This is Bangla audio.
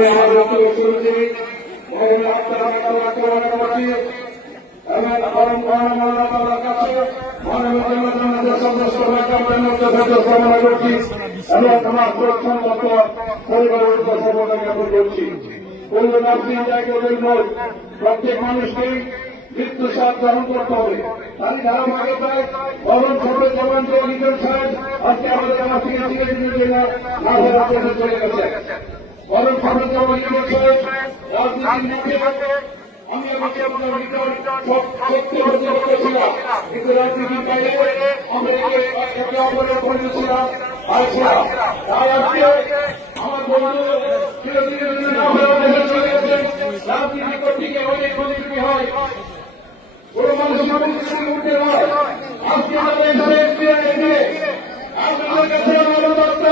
আমি আমার বক্তব্য শুরু করি মৌলানা আব্দুল এবং আল্লাহর কাছে কামনা করছি এবং আমার প্রথমত পরিবারের সর্বদা জ্ঞাপন করছি। পূর্ব নার্সিং জায়গাদের নয়, প্রত্যেক মানুষকেই মৃত্যু স্বাদ গ্রহণ করতে হবে। তাই ধারাবাহিকতায় বরং ছোট জবান লিটন সাহেব আজকে আমাদের আমার থেকে দিনের জন্য না চলে গেছে। বরং ছোট জবান লিটন সাহেব রাজনীতির মুখে আমি আমাকে আপনার নিকট সত্য হতে বলেছিলাম, কিন্তু রাজনীতির বাইরে আমরা একে অপরের করেছিলাম আছিলাম। তাই আজকে আমার বন্ধু চিরদিনের জন্য না হয়ে দেশে চলে গেছেন। রাজনীতি করতে গিয়ে অনেক মজুরি হয়, কোনো মানুষ মানুষ উঠে হয়। আজকে আমাদের এখানে আপনাদের কাছে আমাদের বার্তা